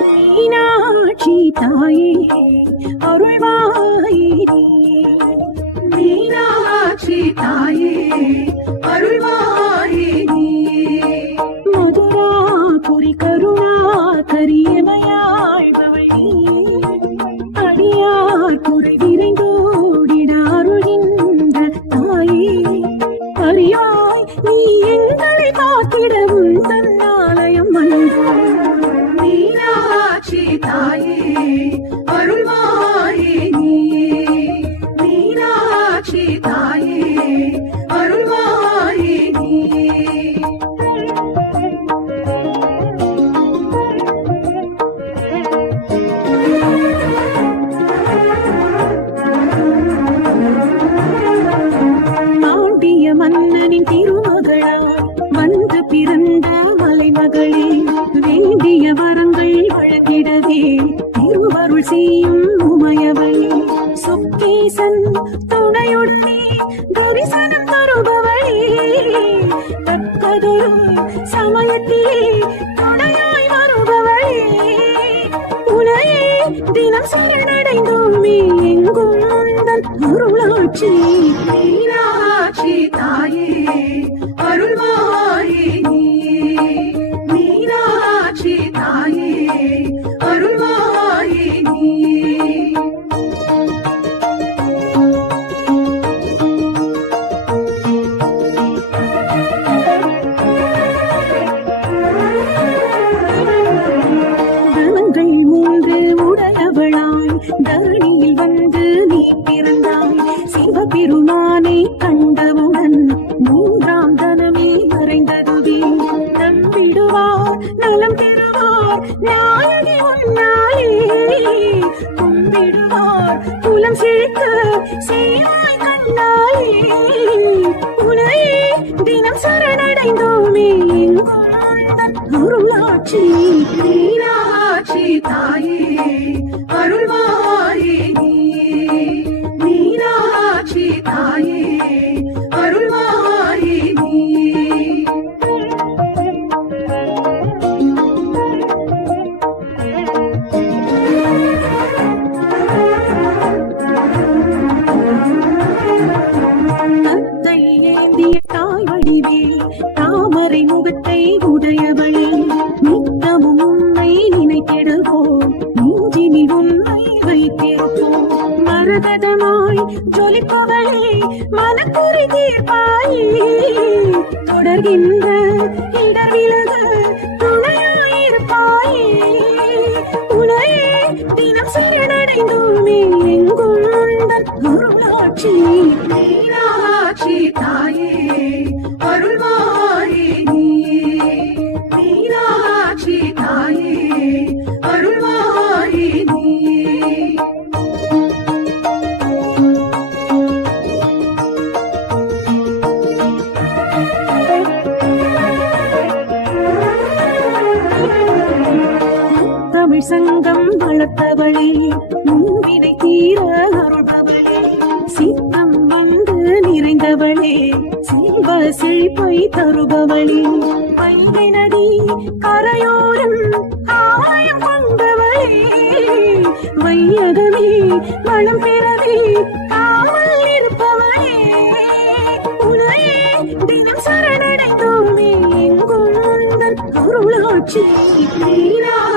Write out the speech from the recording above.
மீனாட்சி தாயே அருள்வாயே மீனாட்சி தாயே அருள்வாயே மதுராபுரி கருணா கரியமையாழ்பவள் அடியார் குறை விரைந்தோடிட அருள்கின்ற தாயே அறியாய் நீ எங்களை காத்திடவும் தன்னாலயம் வந்தாய் மீனாட்சி தாயே அருள்வாயே மீனாட்சி தாயே அருள்வாயே பாண்டிய மன்னனின் திருமகளாய் வந்து பிறந்த மலைமகளே வேண்டிய வரங்கள் வழங்கிடவே திருவருள் செய்யும் உமையவளே சொக்கேசன் துணையுடனே தரிசனம் தருபவளே தக்கதொரு சமயத்திலே துணையாய் வருபவளே உனையே தினம் சரணடைந்தோமே எங்கும் உந்தன் அருளாட்சி மீனாட்சி தாயே அருள்வாயே மீனாட்சி தாயே அருள்வாயே தனங்கள் மூன்று உடையவளாய் தரணியில் வந்து நீ பிறந்தாய் சிவபெருமானை கண்டவுடன் மூன்றாம் தனமே மறைந்ததுவே நம்பிடுவார் நலம் பெறுவார் நாயகி உன்னாலே கும்பிடுவார் குலம் செழிக்க செய்வாய் கண்ணாலே உனையே தினம் சரணடைந்தோமே எங்கும் உந்தன் அருளாட்சி மீனாட்சி தாயே அருள்வாயே மீனாட்சி தாயே அருள்வாயே தத்தை ஏந்திய தாய் வடிவே தாமரை முகத்தை உடையவளே நித்தமும் உன்னை நினைத்திடுவோம் நெஞ்சினி உன்னை வைத்திருப்போம் மரகதமாய் ஜொலிப்பவளே மனக்குறை தீர்ப்பாயே தொடர்கின்ற இடர் விலக துணையாயிருப்பாயே உனையே தினம் சரணடைந்தோமே எங்கும் உந்தன் அருளாட்சி மீனாட்சி தாயே அருள்வாயே மீனாட்சி தாயே அருள்வாயே தமிழ் சங்கம் வளர்த்தவளே முன்வினை தீர அருள்பவளே சித்தம் வந்து நிறைந்தவளே செல்வ செழிப்பை தருபவளே வைகை நதி கரையோரம் ஆலயம் கொண்டவளே வையகமே வளம் பெறவே காவல் இருப்பவளே உனையே தினம் சரணடைந்தோமே எங்கும் உந்தன் அருளாட்சி மீனாட்சி